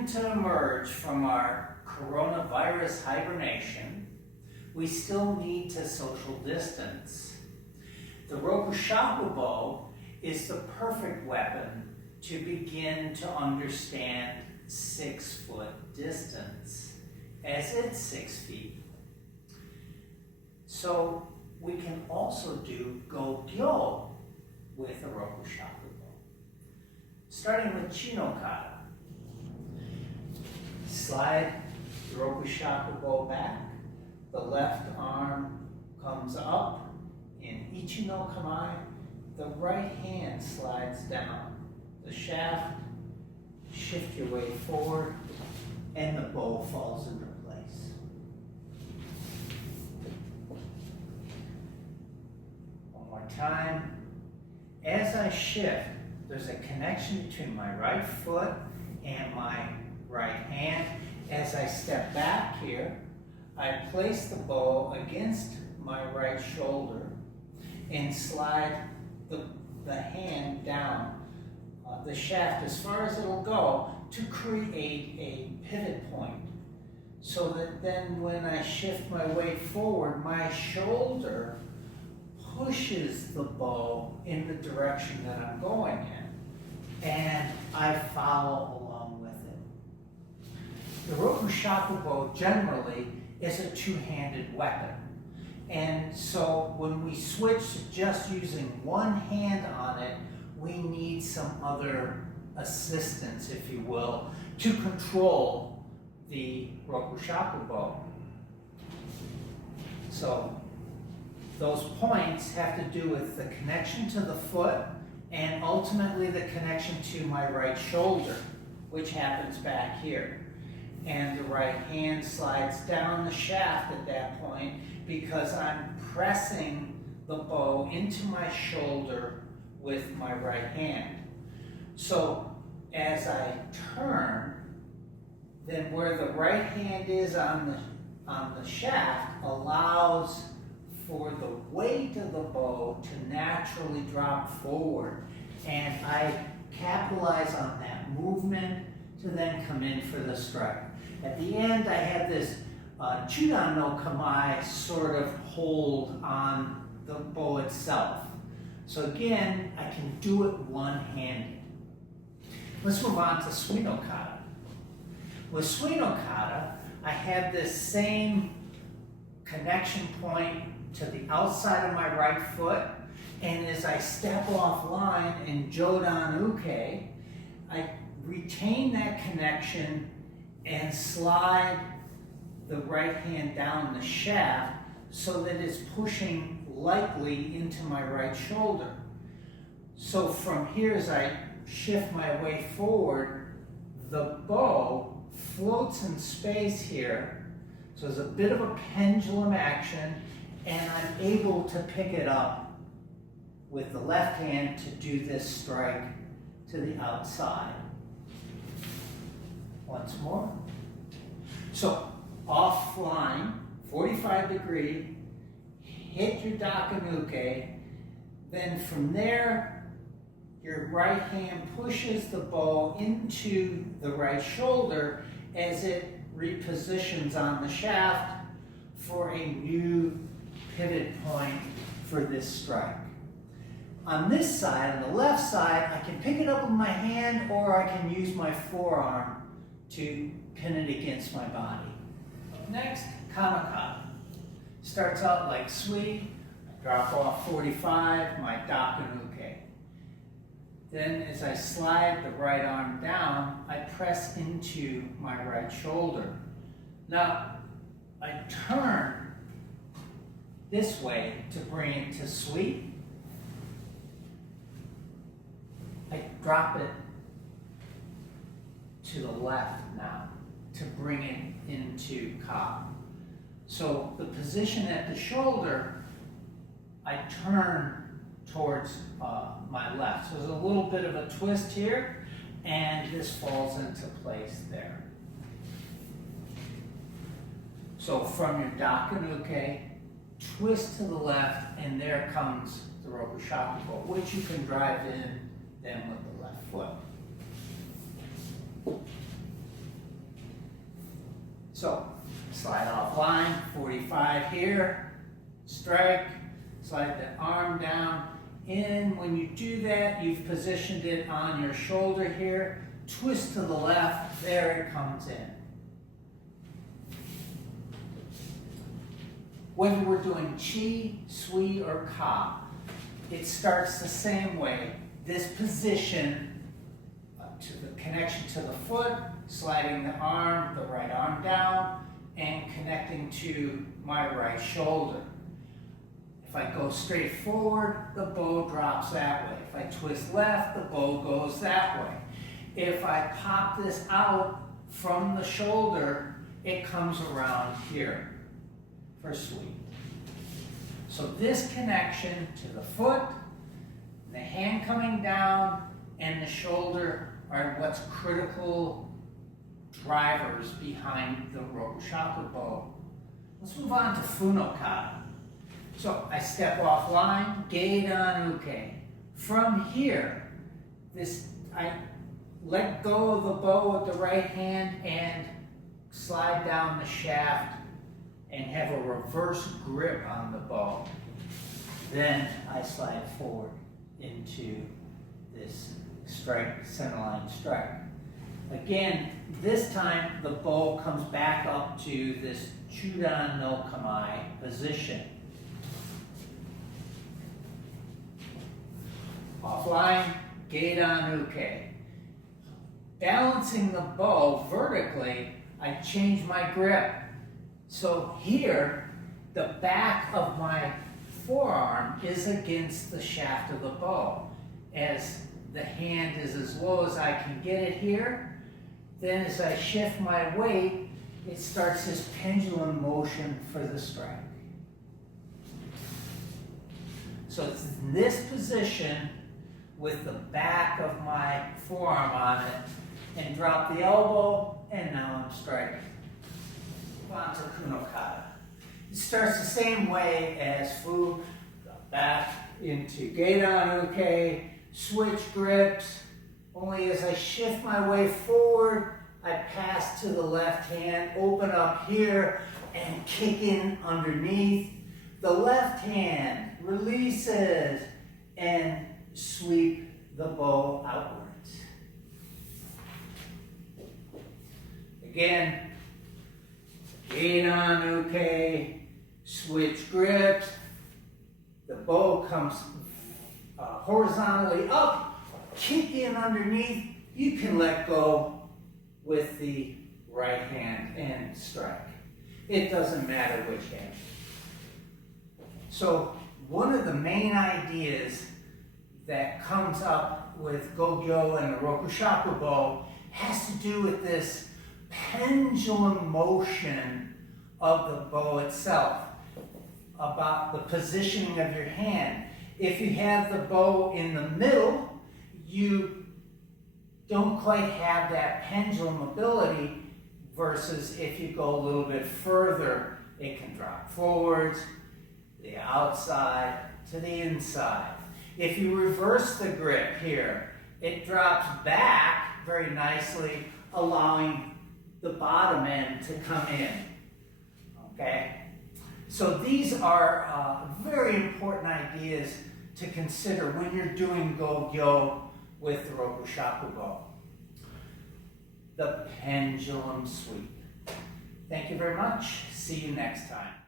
begin to emerge from our coronavirus hibernation, we still need to social distance. The rokushakubo is the perfect weapon to begin to understand 6-foot distance, as it's 6 feet. So we can also do Gogyo with a rokushakubo. Starting with chinokata. Slide the rokushakubo back. The left arm comes up in ichi no kamae. The right hand slides down the shaft. Shift your weight forward, and the bow falls into place. One more time. As I shift, there's a connection between my right foot and my right hand. As I step back here, I place the bow against my right shoulder and slide the hand down the shaft as far as it'll go to create a pivot point. So that then when I shift my weight forward, my shoulder pushes the bow in the direction that I'm going in, and I follow along with it. The rokushakubo generally is a two-handed weapon. And so when we switch to just using one hand on it, we need some other assistance, if you will, to control the rokushakubo. So those points have to do with the connection to the foot and ultimately the connection to my right shoulder, which happens back here. And the right hand slides down the shaft at that point because I'm pressing the bow into my shoulder with my right hand. So as I turn, then where the right hand is on the shaft allows for the weight of the bow to naturally drop forward. And I capitalize on that movement to then come in for the strike. At the end, I have this chudan no kamae sort of hold on the bow itself. So again, I can do it one-handed. Let's move on to suinokata. With suinokata, I have this same connection point to the outside of my right foot, and as I step offline in jodan uke, I retain that connection and slide the right hand down the shaft so that it's pushing lightly into my right shoulder. So from here, as I shift my weight forward, the bow floats in space here. So there's a bit of a pendulum action, and I'm able to pick it up with the left hand to do this strike to the outside. Once more. So offline, 45-degree, hit your dakinuke, then from there, your right hand pushes the bow into the right shoulder as it repositions on the shaft for a new pivot point for this strike. On this side, on the left side, I can pick it up with my hand or I can use my forearm to pin it against my body. Next, kamakata. Starts out like sui, drop off 45, my dakinuke. Then as I slide the right arm down, I press into my right shoulder. Now, I turn this way to bring it to sui. I drop it to the left now to bring it into ka. So the position at the shoulder, I turn towards my left. So there's a little bit of a twist here, and this falls into place there. So from your dakinuke, twist to the left, and there comes the rokushakubo, which you can drive in then with the left foot. So, slide off line, 45 here, strike, slide the arm down in. When you do that, you've positioned it on your shoulder here. Twist to the left, there it comes in. Whether we're doing chi, sui, or ka, it starts the same way. This position to the connection to the foot, sliding the arm, the right arm down, and connecting to my right shoulder. If I go straight forward, the bow drops that way. If I twist left, the bow goes that way. If I pop this out from the shoulder, it comes around here for sweep. So this connection to the foot, the hand coming down, and the shoulder are what's critical drivers behind the rokushakubo. Let's move on to funokata. So I step off line, geidan uke. From here, I let go of the bow with the right hand and slide down the shaft and have a reverse grip on the bow. Then I slide forward into this strike, centerline strike. Again, this time the bow comes back up to this chudan no kamae position. Offline, geidan uke. Balancing the bow vertically, I change my grip. So here, the back of my forearm is against the shaft of the bow. As the hand is as low as I can get it here, then as I shift my weight, it starts this pendulum motion for the strike. So it's in this position with the back of my forearm on it, and drop the elbow, and now I'm striking. Move on to kunokata. It starts the same way as fu, back into geidan uke, switch grips, only as I shift my way forward, I pass to the left hand, open up here, and kick in underneath. The left hand releases and sweep the bow outwards. Again, geidan uke, switch grips, the bow comes horizontally up, kick in underneath, you can let go with the right hand and strike. It doesn't matter which hand. So one of the main ideas that comes up with Gogyo and the rokushakubo has to do with this pendulum motion of the bow itself, about the positioning of your hand. If you have the bow in the middle, you don't quite have that pendulum ability, versus if you go a little bit further, it can drop forwards, the outside to the inside. If you reverse the grip here, it drops back very nicely, allowing the bottom end to come in, okay? So these are very important ideas to consider when you're doing Gogyo with the rokushakubo. The pendulum sweep. Thank you very much. See you next time.